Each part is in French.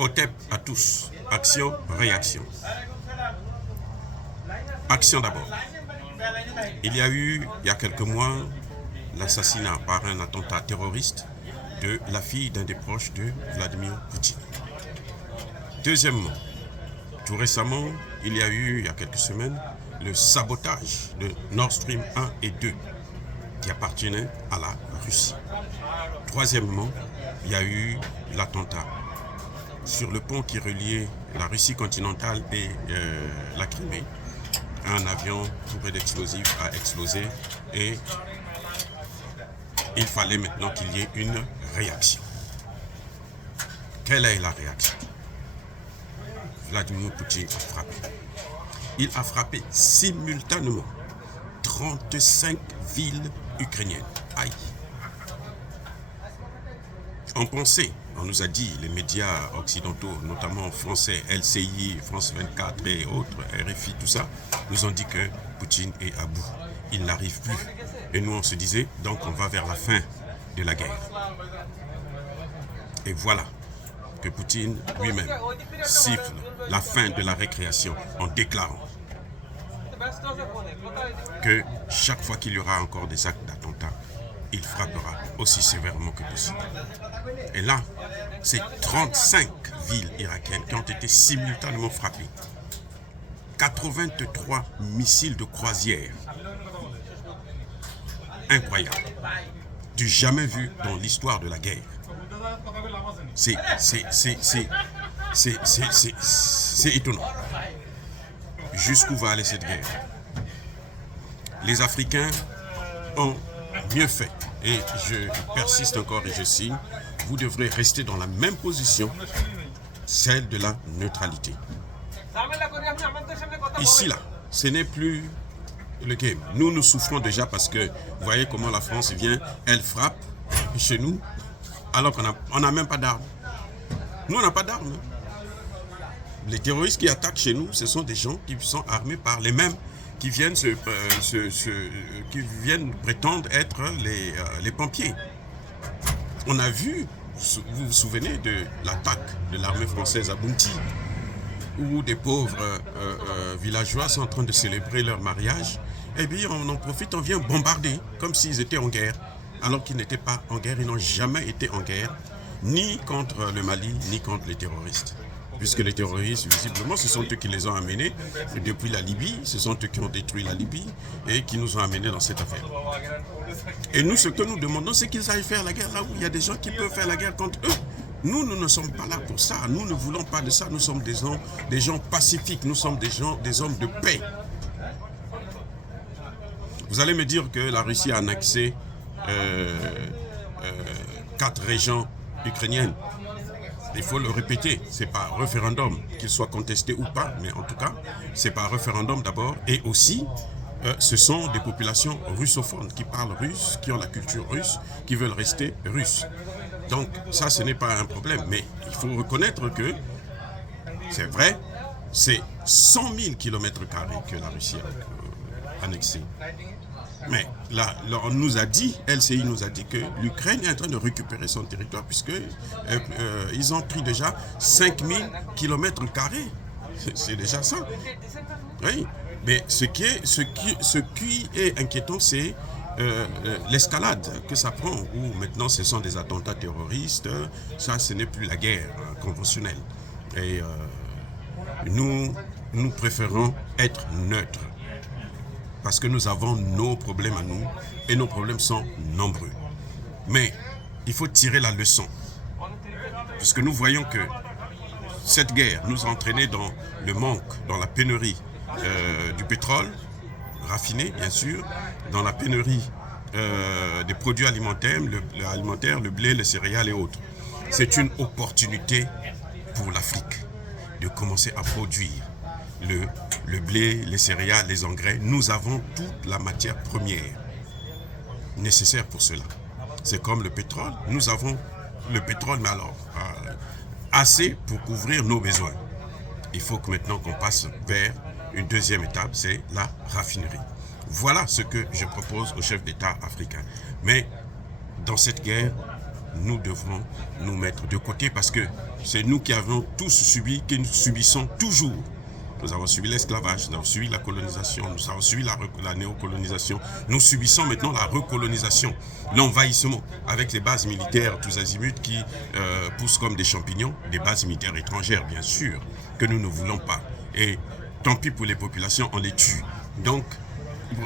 OTEP à tous. Action, réaction. Action d'abord. Il y a eu, il y a quelques mois, l'assassinat par un attentat terroriste de la fille d'un des proches de Vladimir Poutine. Deuxièmement, tout récemment, il y a eu, il y a quelques semaines, le sabotage de Nord Stream 1 et 2 qui appartenaient à la Russie. Troisièmement, il y a eu l'attentat sur le pont qui reliait la Russie continentale et la Crimée. Un avion bourré d'explosifs a explosé et il fallait maintenant qu'il y ait une réaction. Quelle est la réaction? Vladimir Poutine a frappé. Il a frappé simultanément 35 villes ukrainiennes. Aïe! On pensait, on nous a dit, les médias occidentaux, notamment français, LCI, France 24 et autres, RFI, tout ça, nous ont dit que Poutine est à bout. Il n'arrive plus. Et nous, on se disait, donc on va vers la fin de la guerre. Et voilà que Poutine lui-même siffle la fin de la récréation en déclarant que chaque fois qu'il y aura encore des actes d'attentat, il frappera aussi sévèrement que possible. Et là, c'est 35 villes irakiennes qui ont été simultanément frappées. 83 missiles de croisière. Incroyable. Du jamais vu dans l'histoire de la guerre. C'est étonnant. Jusqu'où va aller cette guerre? Les Africains ont mieux fait. Et je persiste encore et je signe, vous devrez rester dans la même position, celle de la neutralité. Ici, là, ce n'est plus le game. Nous, nous souffrons déjà parce que vous voyez comment la France vient, elle frappe chez nous, alors qu'on n'a même pas d'armes. Nous, on n'a pas d'armes. Les terroristes qui attaquent chez nous, ce sont des gens qui sont armés par les mêmes qui viennent, qui viennent prétendre être les pompiers. On a vu, vous vous souvenez de l'attaque de l'armée française à Bounti, où des pauvres villageois sont en train de célébrer leur mariage, et bien on en profite, on vient bombarder, comme s'ils étaient en guerre, alors qu'ils n'étaient pas en guerre, ils n'ont jamais été en guerre, ni contre le Mali, ni contre les terroristes. Puisque les terroristes, visiblement, ce sont eux qui les ont amenés depuis la Libye, ce sont eux qui ont détruit la Libye et qui nous ont amenés dans cette affaire. Et nous, ce que nous demandons, c'est qu'ils aillent faire la guerre là où il y a des gens qui peuvent faire la guerre contre eux. Nous ne sommes pas là pour ça, nous ne voulons pas de ça, nous sommes des gens pacifiques, nous sommes des hommes de paix. Vous allez me dire que la Russie a annexé 4 régions ukrainiennes. Il faut le répéter, c'est par référendum, qu'il soit contesté ou pas, mais en tout cas, c'est par référendum d'abord, et aussi, ce sont des populations russophones qui parlent russe, qui ont la culture russe, qui veulent rester russes. Donc ça, ce n'est pas un problème, mais il faut reconnaître que, c'est vrai, c'est 100 000 km² que la Russie a annexé. Mais là, on nous a dit, LCI nous a dit que l'Ukraine est en train de récupérer son territoire puisque ils ont pris déjà 5000 km². C'est déjà ça. Oui. Mais ce qui est inquiétant, c'est l'escalade que ça prend, où maintenant ce sont des attentats terroristes. Ça, ce n'est plus la guerre conventionnelle. Et nous préférons être neutres. Parce que nous avons nos problèmes à nous et nos problèmes sont nombreux. Mais il faut tirer la leçon. Puisque nous voyons que cette guerre nous a entraînés dans le manque, dans la pénurie du pétrole, raffiné bien sûr, dans la pénurie des produits alimentaires, le blé, les céréales et autres. C'est une opportunité pour l'Afrique de commencer à produire le blé, les céréales, les engrais. Nous avons toute la matière première nécessaire pour cela. C'est comme le pétrole. Nous avons le pétrole, mais alors assez pour couvrir nos besoins. Il faut que maintenant qu'on passe vers une deuxième étape, c'est la raffinerie. Voilà ce que je propose aux chefs d'État africains. Mais dans cette guerre, nous devrons nous mettre de côté parce que c'est nous qui avons tous subi, que nous subissons toujours. Nous avons subi l'esclavage, nous avons subi la colonisation, nous avons subi la néocolonisation. Nous subissons maintenant la recolonisation, l'envahissement avec les bases militaires tous azimuts qui poussent comme des champignons, des bases militaires étrangères bien sûr, que nous ne voulons pas. Et tant pis pour les populations, on les tue. Donc,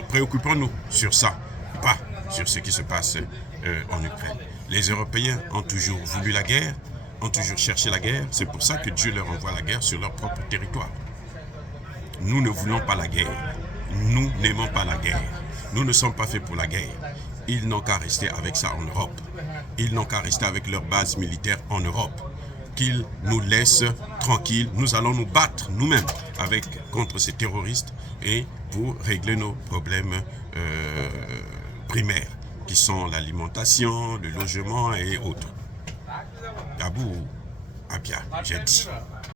préoccupons-nous sur ça, pas sur ce qui se passe en Ukraine. Les Européens ont toujours voulu la guerre, ont toujours cherché la guerre. C'est pour ça que Dieu leur envoie la guerre sur leur propre territoire. Nous ne voulons pas la guerre. Nous n'aimons pas la guerre. Nous ne sommes pas faits pour la guerre. Ils n'ont qu'à rester avec ça en Europe. Ils n'ont qu'à rester avec leur base militaire en Europe. Qu'ils nous laissent tranquilles. Nous allons nous battre nous-mêmes contre ces terroristes et pour régler nos problèmes primaires, qui sont l'alimentation, le logement et autres. Abou, Abia, j'ai dit.